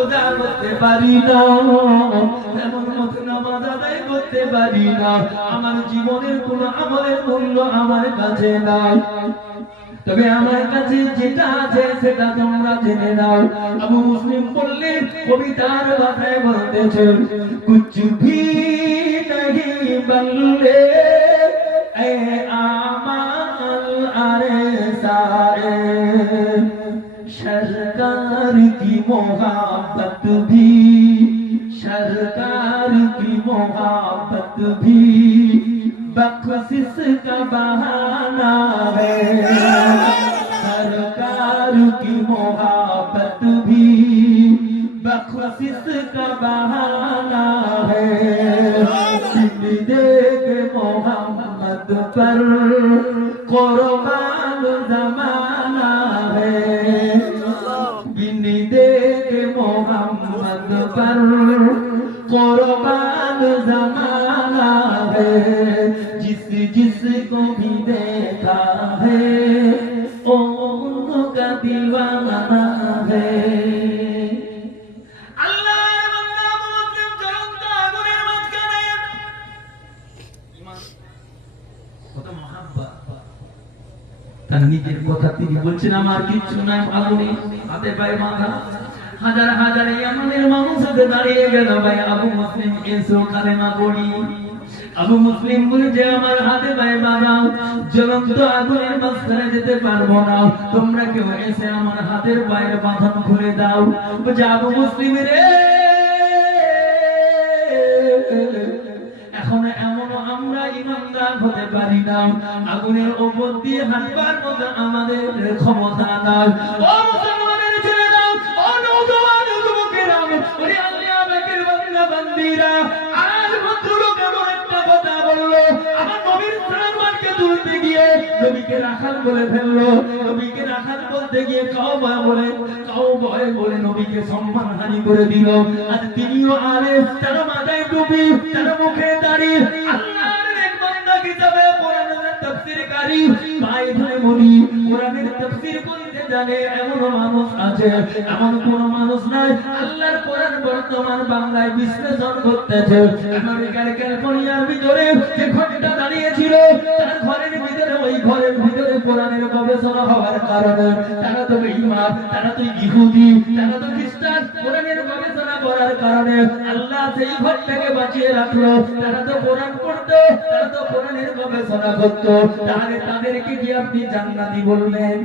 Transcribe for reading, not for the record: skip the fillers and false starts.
রোজা করতে পারি না, এমন মতো নামাজ আদায় করতে পারি না, আমার জীবনের কোনো আমলের মূল্য আমার কাছে নাই। তবে আমার কাছে যেটা আছে সেটা তোমরা জেনে নাও। আবু মুসলিম বললেন, কবিতার ভাষায় বলতেছেন, কুছ ভি नहीं बल्ले ए आमाल आरे सारे, सरकार की मोहब्बत भी, सरकार की मोहब्बत भी बख्शिश का बहाना है, सरकार की मोहब्बत भी बख्शिश का बहाना है, देख मोहम्मद पर कुर्बान जमाना है, बिन देख मोहम्मद पर कुर्बान जमाना है, जिस जिसको भी देखा है ओ उनका दीवाना है। তার নিজের কথা তিনি বলছেন, আমার কিচ্ছু নাই, আগুনে হাতে পায়ে বাঁধা, হাজার হাজার ইয়ামানের মানুষ হাতে দাঁড়িয়ে গেল, ভাই আবু মুসলিম এসো কালেমা পড়ি। আবু মুসলিম বলছে, আমার হাতে পায়ে বাঁধা, জ্বলন্ত আগুনের মাঝখানে যেতে পারবো না, তোমরা কেউ এসে আমার হাতের পায়ের বাঁধন খুলে দাও। বলছে, আবু মুসলিম রে, এখন এমন আমরা ইমানদার হতে পারি না, আগুনের উপর দিয়ে হাঁটবার মতো আমাদের ক্ষমতা নাই। ও মুসলমানের ছেলেরা, ও নওজোয়ান যুবকেরা, ওরে আল্লাহ পাকের বান্দা বান্দীরা, আজ ভদ্রলোক এমন একটা কথা বললো, আমার নবীর সালামকে তুলতে গিয়ে নবীকে রাখাল বলে ফেললো, নবীকে রাখাল বলতে গিয়ে কাওবা বলে নবীকে সম্মানহানি করে দিল। আর তিনিও আলেম, তার মাথায় টুপি, তার মুখে দাড়ি, আল্লাহর নেক বান্দা কিতাবে কোরআনের তাফসীরকারী, পায়ে ধরে বলি কোরআনের তাফসীর করতে জানে এমন মানুষ আছে? এমন কোন মানুষ নাই। আল্লাহর কোরআন বর্তমান বাংলায় বিশ্লেষণ করতেছে। আমেরিকার ক্যালিফোর্নিয়ার ভিতরে যে ঘরটা দাঁড়িয়ে ছিল, তার ঘরের ভিতরে, ওই ঘরের ভিতরে কোরআনের গবেষণা হওয়ার কারণে তারা তো বেঈমান, তারা তো ইহুদি, তারা তো খ্রিস্টান, কোরআনের গবেষণা করার কারণে আল্লাহ সেই ঘরটাকে বাঁচিয়ে রাখলো। তারা তো কোরআন পড়তো, তারা তো কোরআনের গবেষণা করতো, তাহলে তাদেরকে কি আপনি জান্নাতি বলবেন?